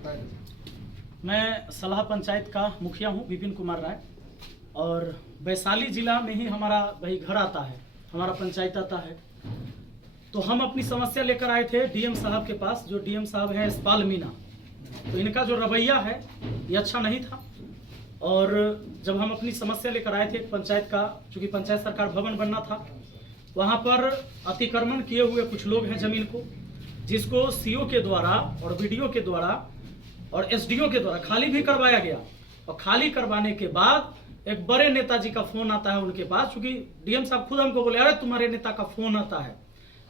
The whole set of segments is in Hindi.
मैं सलाह पंचायत का मुखिया हूं, विपिन कुमार राय। और वैशाली जिला में ही हमारा भाई घर आता है, हमारा पंचायत आता है। तो हम अपनी समस्या लेकर आए थे डीएम साहब के पास, जो डीएम साहब हैं इस्पाल मीना। तो इनका जो रवैया है ये अच्छा नहीं था। और जब हम अपनी समस्या लेकर आए थे पंचायत का, चूँकि पंचायत सरकार भवन बनना था, वहाँ पर अतिक्रमण किए हुए कुछ लोग हैं जमीन को, जिसको सीओ के द्वारा और वीडियो के द्वारा और एसडीओ के द्वारा खाली भी करवाया गया। और खाली करवाने के बाद एक बड़े नेताजी का फोन आता है उनके पास, क्योंकि डीएम साहब खुद हमको बोले अरे तुम्हारे नेता का फोन आता है।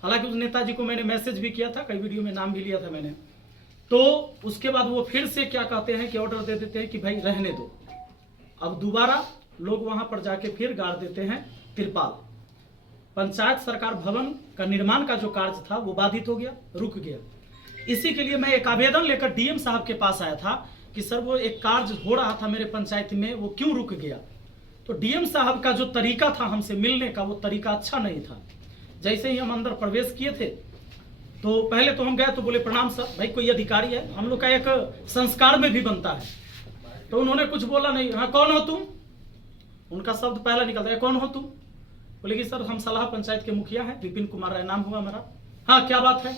हालांकि उस नेताजी को मैंने मैसेज भी किया था, कई वीडियो में नाम भी लिया था मैंने। तो उसके बाद वो फिर से क्या कहते हैं कि ऑर्डर दे देते हैं कि भाई रहने दो। अब दोबारा लोग वहां पर जाके फिर गाड़ देते हैं तिरपाल। पंचायत सरकार भवन का निर्माण का जो कार्य था वो बाधित हो गया, रुक गया। इसी के लिए मैं एक आवेदन लेकर डीएम साहब के पास आया था कि सर वो एक कार्य हो रहा था मेरे पंचायत में, वो क्यों रुक गया। तो डीएम साहब का जो तरीका था हमसे मिलने का, वो तरीका अच्छा नहीं था। जैसे ही हम अंदर प्रवेश किए थे तो पहले तो हम गए तो बोले प्रणाम सर, भाई कोई अधिकारी है, हम लोग का एक संस्कार में भी बनता है। तो उन्होंने कुछ बोला नहीं। हाँ कौन हो तुम, उनका शब्द पहला निकलता है, कौन हो तुम। बोले कि सर हम सलाह पंचायत के मुखिया हैं, विपिन कुमार राय नाम हुआ हमारा। हाँ क्या बात है।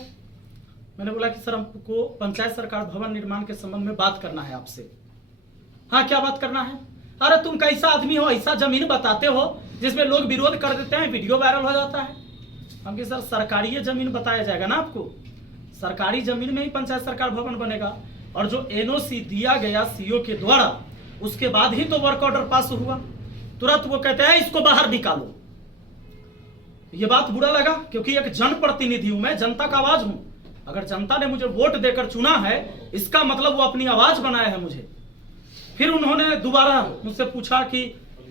मैंने बोला कि सर हमको पंचायत सरकार भवन निर्माण के संबंध में बात करना है आपसे। हाँ क्या बात करना है। अरे तुम कैसा आदमी हो, ऐसा जमीन बताते हो जिसमें लोग विरोध कर देते हैं, वीडियो वायरल हो जाता है। हम कि सर सरकारी जमीन बताया जाएगा ना आपको, सरकारी जमीन में ही पंचायत सरकार भवन बनेगा। और जो एनओसी दिया गया सीओ के द्वारा, उसके बाद ही तो वर्क ऑर्डर पास हुआ। तुरंत वो कहते हैं इसको बाहर निकालो। ये बात बुरा लगा, क्योंकि एक जनप्रतिनिधि हूं मैं, जनता का आवाज हूं। अगर जनता ने मुझे वोट देकर चुना है, इसका मतलब वो अपनी आवाज बनाया है मुझे। फिर उन्होंने दोबारा मुझसे पूछा कि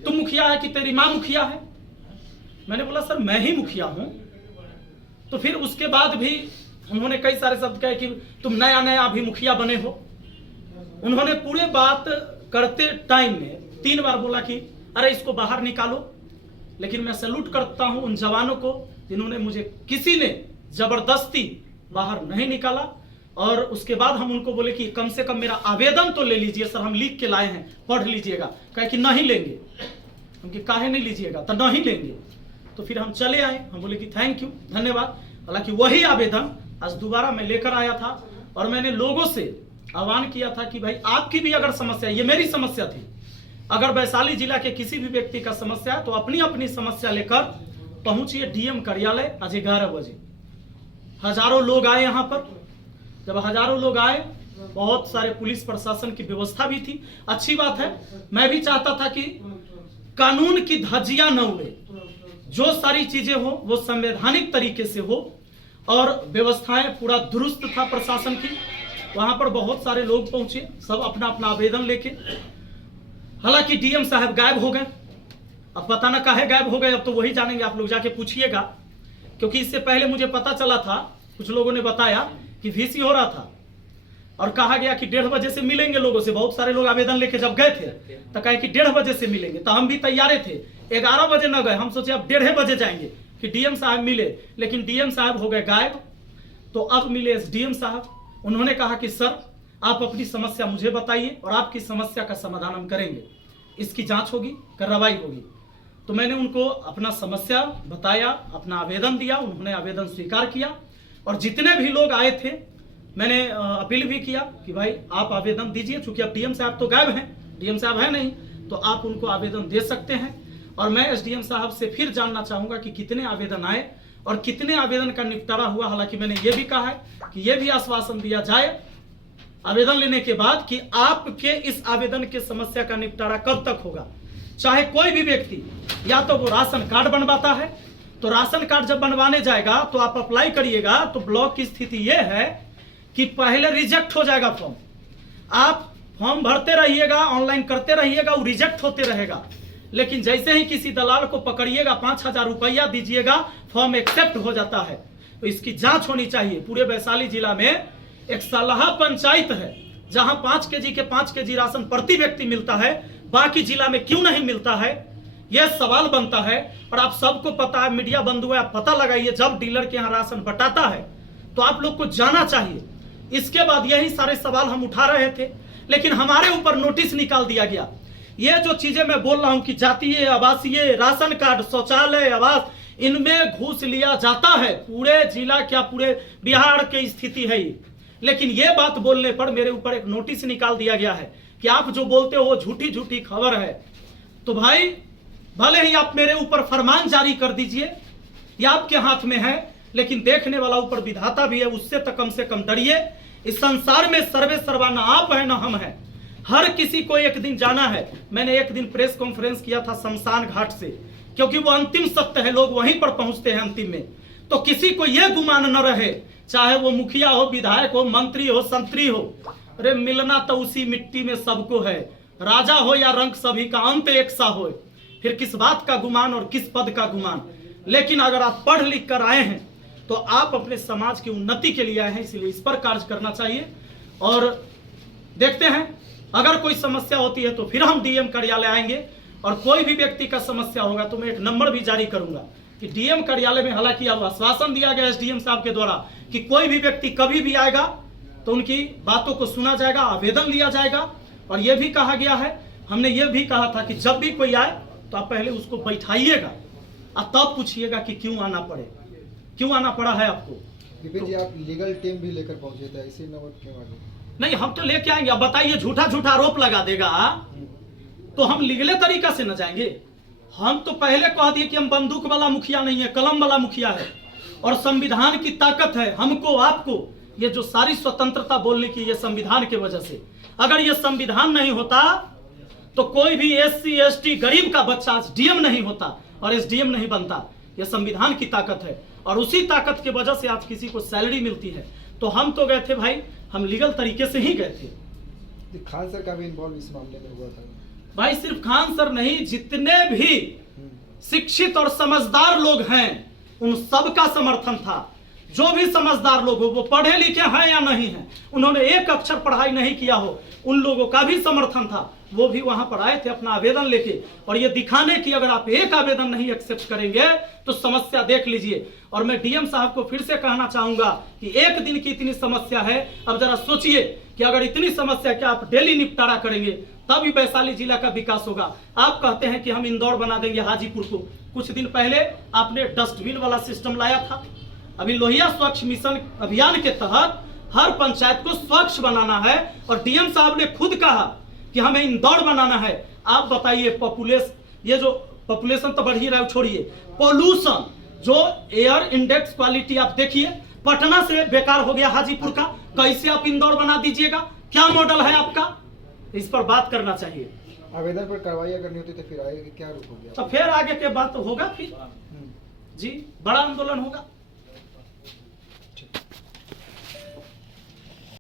तुम मुखिया है कि तेरी मां मुखिया है। मैंने बोला सर मैं ही मुखिया हूं। तो फिर उसके बाद भी उन्होंने कई सारे शब्द कहे कि तुम नया नया अभी मुखिया बने हो। उन्होंने पूरे बात करते टाइम में 3 बार बोला कि अरे इसको बाहर निकालो। लेकिन मैं सैल्यूट करता हूं उन जवानों को जिन्होंने मुझे, किसी ने जबरदस्ती बाहर नहीं निकाला। और उसके बाद हम उनको बोले कि कम से कम मेरा आवेदन तो ले लीजिए सर, हम लिख के लाए हैं, पढ़ लीजिएगा। कहे कि नहीं लेंगे। हम कि काहे नहीं लीजिएगा, तो नहीं लेंगे। तो फिर हम चले आए, हम बोले कि थैंक यू, धन्यवाद। हालांकि वही आवेदन आज दोबारा मैं लेकर आया था और मैंने लोगों से आह्वान किया था कि भाई आपकी भी अगर समस्या, ये मेरी समस्या थी, अगर वैशाली जिला के किसी भी व्यक्ति का समस्या है तो अपनी अपनी समस्या लेकर पहुंचिए डीएम कार्यालय आज 11 बजे। हजारों लोग आए यहाँ पर। जब हजारों लोग आए, बहुत सारे पुलिस प्रशासन की व्यवस्था भी थी, अच्छी बात है। मैं भी चाहता था कि कानून की धज्जियां न उड़े, जो सारी चीजें हो वो संवैधानिक तरीके से हो, और व्यवस्थाएं पूरा दुरुस्त था प्रशासन की। वहां पर बहुत सारे लोग पहुंचे, सब अपना अपना आवेदन लेके। हालांकि डीएम साहब गायब हो गए। अब पता ना काहे गायब हो गए, अब तो वही जानेंगे, आप लोग जाके पूछिएगा। क्योंकि इससे पहले मुझे पता चला था, कुछ लोगों ने बताया कि वीसी हो रहा था और कहा गया कि 1:30 बजे से मिलेंगे लोगों से। बहुत सारे लोग आवेदन लेके जब गए थे तो कहे कि 1:30 बजे से मिलेंगे। तो हम भी तैयारे थे, 11 बजे न गए, हम सोचे अब 1:30 बजे जाएंगे कि डीएम साहब मिले। लेकिन डीएम साहब हो गए गायब। तो अब मिले एसडीएम साहब। उन्होंने कहा कि सर आप अपनी समस्या मुझे बताइए और आपकी समस्या का समाधान हम करेंगे, इसकी जांच होगी, कार्रवाई होगी। तो मैंने उनको अपना समस्या बताया, अपना आवेदन दिया, उन्होंने आवेदन स्वीकार किया। और जितने भी लोग आए थे मैंने अपील भी किया कि भाई आप आवेदन दीजिए, चूंकि अब डीएम साहब तो गायब हैं, डीएम साहब है नहीं, तो आप उनको आवेदन दे सकते हैं। और मैं एसडीएम साहब से फिर जानना चाहूंगा कि कितने आवेदन आए और कितने आवेदन का निपटारा हुआ। हालांकि मैंने ये भी कहा है कि ये भी आश्वासन दिया जाए आवेदन लेने के बाद कि आपके इस आवेदन के समस्या का निपटारा कब तक होगा। चाहे कोई भी व्यक्ति, या तो वो राशन कार्ड बनवाता है, तो राशन कार्ड जब बनवाने जाएगा तो आप अप्लाई करिएगा, तो ब्लॉक की स्थिति यह है कि पहले रिजेक्ट हो जाएगा फॉर्म। आप फॉर्म भरते रहिएगा, ऑनलाइन करते रहिएगा, वो रिजेक्ट होते रहेगा। लेकिन जैसे ही किसी दलाल को पकड़िएगा, 5,000 रुपया दीजिएगा, फॉर्म एक्सेप्ट हो जाता है। तो इसकी जांच होनी चाहिए। पूरे वैशाली जिला में एक सलाह पंचायत है जहां 5 केजी के 5 केजी राशन प्रति व्यक्ति मिलता है, बाकी जिला में क्यों नहीं मिलता है, यह सवाल बनता है। और आप सबको पता है, मीडिया बंधु है, आप पता लगाइए, जब डीलर के यहाँ राशन बटाता है तो आप लोग को जाना चाहिए। इसके बाद यही सारे सवाल हम उठा रहे थे, लेकिन हमारे ऊपर नोटिस निकाल दिया गया। ये जो चीजें मैं बोल रहा हूं कि जातीय, आवासीय, राशन कार्ड, शौचालय, आवास, इनमें घूस लिया जाता है। पूरे जिला क्या पूरे बिहार की स्थिति है ये। लेकिन ये बात बोलने पर मेरे ऊपर एक नोटिस निकाल दिया गया है कि आप जो बोलते हो वो झूठी झूठी खबर है। तो भाई भले ही आप मेरे ऊपर फरमान जारी कर दीजिए, ये आपके हाथ में है, लेकिन देखने वाला ऊपर विधाता भी है, उससे तो कम से कम डरिए। इस संसार में सर्वे सर्वा ना आप है ना हम है, हर किसी को एक दिन जाना है। मैंने एक दिन प्रेस कॉन्फ्रेंस किया था शमशान घाट से, क्योंकि वो अंतिम सत्य है, लोग वहीं पर पहुंचते हैं अंतिम में। तो किसी को यह गुमान न रहे, चाहे वो मुखिया हो, विधायक हो, मंत्री हो, संतरी हो, अरे मिलना तो उसी मिट्टी में सबको है। राजा हो या रंक, सभी का अंत एक सा हो। फिर किस बात का गुमान और किस पद का गुमान। लेकिन अगर आप पढ़ लिख कर आए हैं तो आप अपने समाज की उन्नति के लिए आए हैं, इसलिए इस पर कार्य करना चाहिए। और देखते हैं अगर कोई समस्या होती है तो फिर हम डीएम कार्यालय आएंगे, और कोई भी व्यक्ति का समस्या होगा तो मैं एक नंबर भी जारी करूंगा कि डीएम कार्यालय में, हालांकि अब आश्वासन दिया गया एसडीएम साहब के द्वारा कि कोई भी व्यक्ति कभी भी आएगा तो उनकी बातों को सुना जाएगा, आवेदन लिया जाएगा। और यह भी कहा गया है, हमने ये भी कहा था कि जब भी कोई आए तो आप पहले उसको बैठाइएगा और तब पूछिएगा कि क्यों आना पड़े, क्यों आना पड़ा है आपको। विपिन जी, आप लीगल टीम भी लेकर पहुंचे थे, इसी नंबर क्यों आ गए? नहीं, हम तो लेके आएंगे। अब बताइए, झूठा झूठा आरोप लगा देगा तो हम लीगल तरीका से न जाएंगे। हम तो पहले कह दिए कि हम बंदूक वाला मुखिया नहीं है, कलम वाला मुखिया है, और संविधान की ताकत है हमको आपको। ये जो सारी स्वतंत्रता बोलने की, ये संविधान की वजह से। अगर ये संविधान नहीं होता तो कोई भी एससी एसटी गरीब का बच्चा आज डीएम नहीं होता और एसडीएम नहीं बनता। ये संविधान की ताकत है, और उसी ताकत की वजह से आज किसी को सैलरी मिलती है। तो हम तो गए थे भाई, हम लीगल तरीके से ही गए थे। खान सर का भी इन्वॉल्व इस मामले में हुआ था भाई। सिर्फ खान सर नहीं, जितने भी शिक्षित और समझदार लोग हैं उन सबका समर्थन था। जो भी समझदार लोग हो, वो पढ़े लिखे हैं या नहीं हैं, उन्होंने एक अक्षर पढ़ाई नहीं किया हो, उन लोगों का भी समर्थन था। वो भी वहां पर आए थे अपना आवेदन लेके, और ये दिखाने की अगर आप एक आवेदन नहीं एक्सेप्ट करेंगे तो समस्या देख लीजिए। और मैं डीएम साहब को फिर से कहना चाहूंगा कि एक दिन की इतनी समस्या है, अब जरा सोचिए कि अगर इतनी समस्या क्या आप डेली निपटारा करेंगे तभी वैशाली जिला का विकास होगा। आप कहते हैं कि हम इंदौर बना देंगे हाजीपुर को। कुछ दिन पहले आपने डस्टबिन वाला सिस्टम लाया था। अभी लोहिया स्वच्छ मिशन अभियान के तहत हर पंचायत को स्वच्छ बनाना है, और डीएम साहब ने खुद कहा कि हमें इंदौर बनाना है। आप बताइए, ये जो पॉपुलेशन तो बढ़ ही रहा है, छोड़िए पोल्यूशन, जो एयर इंडेक्स क्वालिटी आप देखिए, पटना से बेकार हो गया हाजीपुर का, कैसे आप इंदौर बना दीजिएगा? क्या मॉडल है आपका? इस पर बात करना चाहिए। आवेदन पर कार्रवाई करनी होती तो फिर आगे क्या रुक हो गया? तो फिर आगे के बात होगा, फिर जी बड़ा आंदोलन होगा।